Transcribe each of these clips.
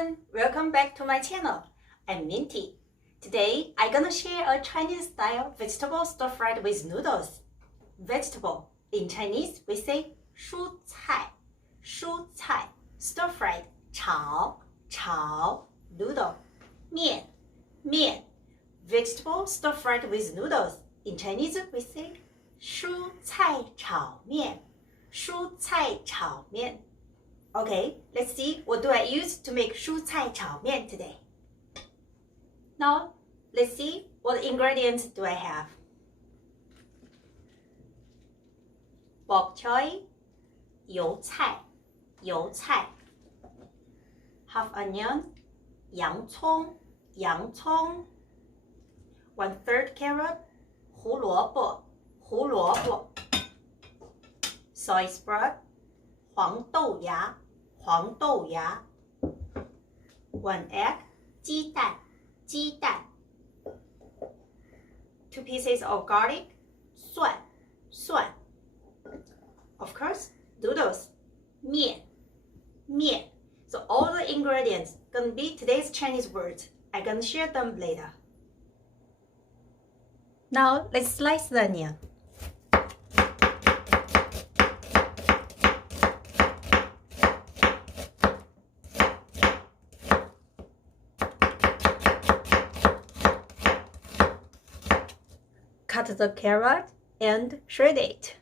everyone, welcome back to my channel. I'm Minty. Today I'm gonna share a Chinese style vegetable stir-fried with noodles. Vegetable, in Chinese we say 蔬菜, 蔬菜, stir-fried, 炒, noodle, 面, 面, vegetable stir-fried with noodles. In Chinese we say 蔬菜炒面, 蔬菜炒面. Okay, let's see what do I use to make 蔬菜炒面 today. Now, let's see what ingredients do I have. Bok choy, 油菜, half onion, 洋葱, 1/3 carrot, 胡萝卜, soy sprout, 黄豆芽, 1 egg, 鸡蛋, 2 pieces of garlic, 蒜, of course, noodles, 面. So all the ingredients gonna be today's Chinese words. I'm gonna share them later. Now let's slice the onion. Cut the carrot and shred it.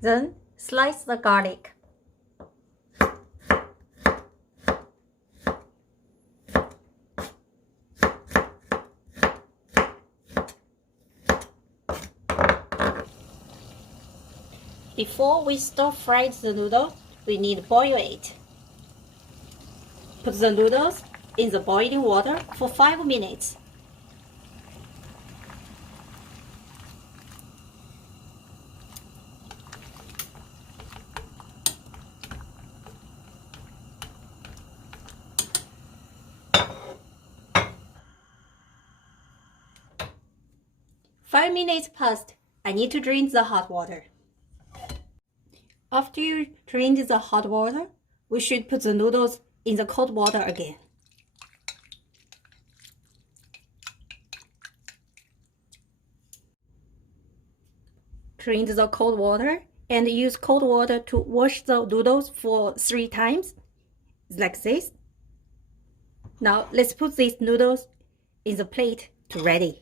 Then slice the garlic. Before we stir-fry the noodle, we need to boil it. Put the noodles in the boiling water for 5 minutes. Five minutes passed. I need to drain the hot water. After you drained the hot water, we should put the noodles in the cold water again. Drain the cold water and use cold water to wash the noodles for 3 times, like this. Now let's put these noodles in the plate to ready.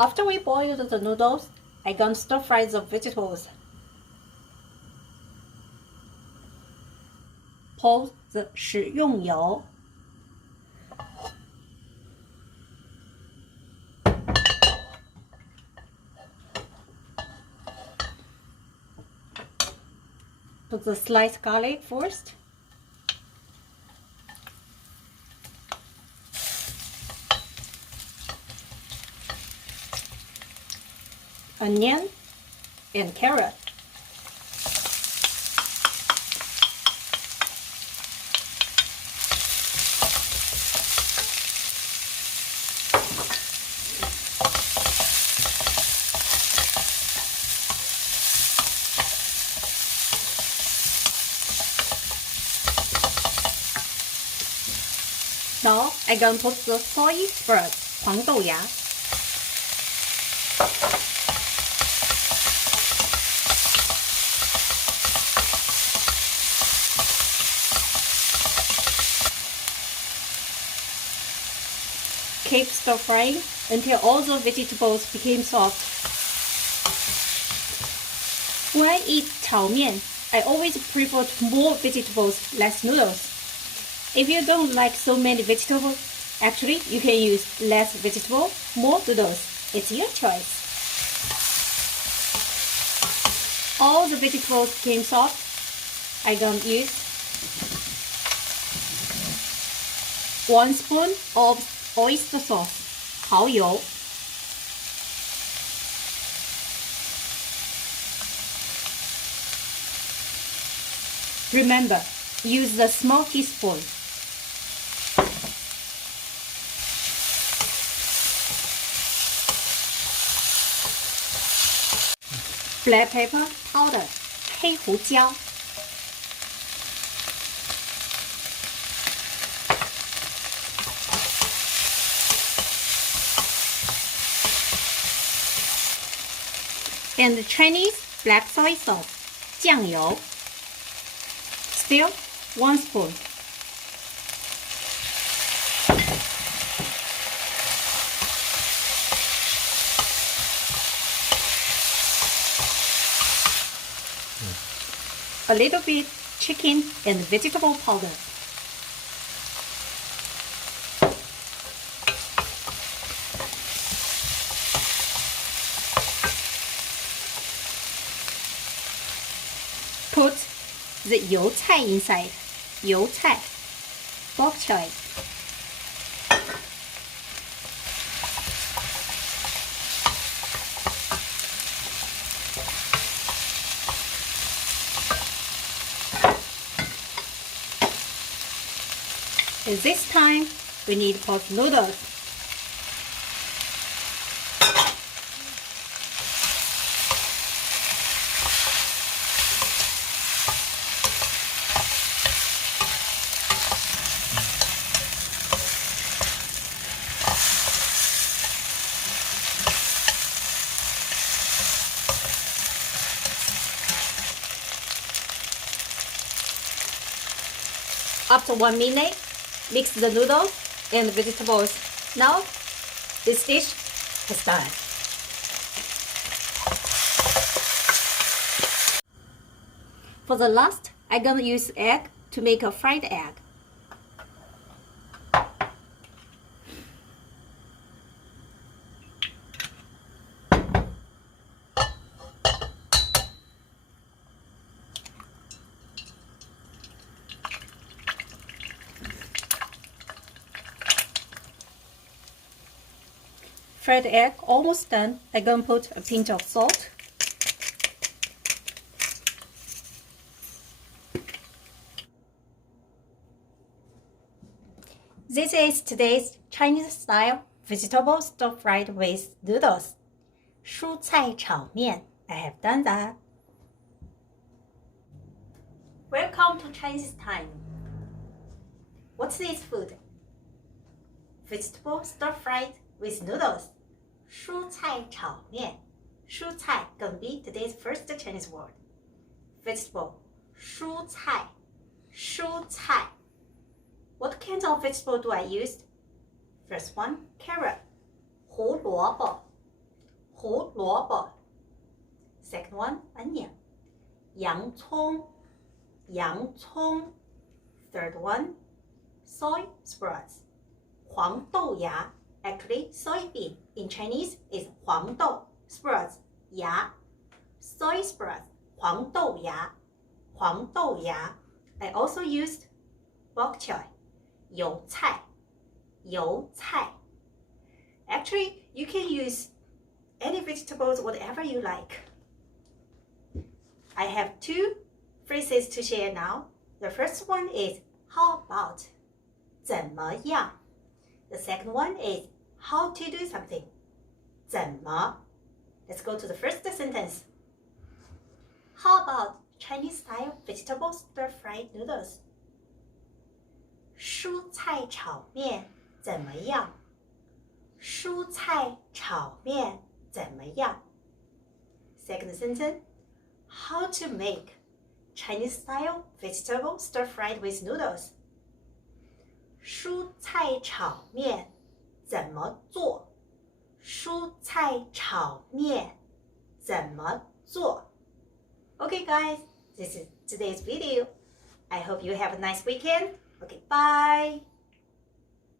After we boiled the noodles, I'm gonna stir-fry the vegetables. Pour the 食用油. Put the sliced garlic first. Onion and carrot. Now I'm gonna put the soy sprout, 黄豆芽. Keep stir-frying until all the vegetables became soft. When I eat 炒面, I always prefer more vegetables, less noodles. If you don't like so many vegetables, actually you can use less vegetable, more noodles. It's your choice. All the vegetables became soft. I'm gonna use 1 spoon of oyster sauce, 蚝油. Remember, use the small teaspoon. Black pepper powder, 黑胡椒。And the Chinese black soy sauce, 酱油。Still, 1 spoon. A little bit chicken and vegetable powder. Put the 油菜 inside. 油菜 bok choy. And this time, we need pot noodles. After 1 minute, mix the noodles and vegetables. Now, this dish is done. For the last, I'm gonna use egg to make a fried egg. Fried egg almost done. I'm gonna put a pinch of salt. This is today's Chinese style vegetable stir-fried with noodles. 蔬菜炒面. I have done that. Welcome to Chinese time. What's this food? Vegetable stir-fried with noodles. 蔬菜炒面. 蔬菜 gonna be today's first Chinese word. Vegetable. 蔬菜. 蔬菜. What kind of vegetable do I use? First one, carrot. 胡萝卜. 胡萝卜. Second one, onion. 洋葱. 洋葱. Third one, soy sprouts. 黄豆芽. Actually, soybean in Chinese is 黄豆 sprouts 芽 soy sprouts 黄豆芽 黄豆芽 I also used bok choy 油菜 油菜 Actually, you can use any vegetables, whatever you like. I have 2 phrases to share now. The first one is how about 怎么样 The second one is how to do something. 怎么 Let's go to the first sentence. How about Chinese style vegetable stir-fried noodles? 蔬菜炒面怎么样？蔬菜炒面怎么样？ Second sentence. How to make Chinese style vegetable stir-fried with noodles? 蔬菜炒面怎么做？蔬菜炒面怎么做？ Okay guys, this is today's video. I hope you have a nice weekend. Okay, bye.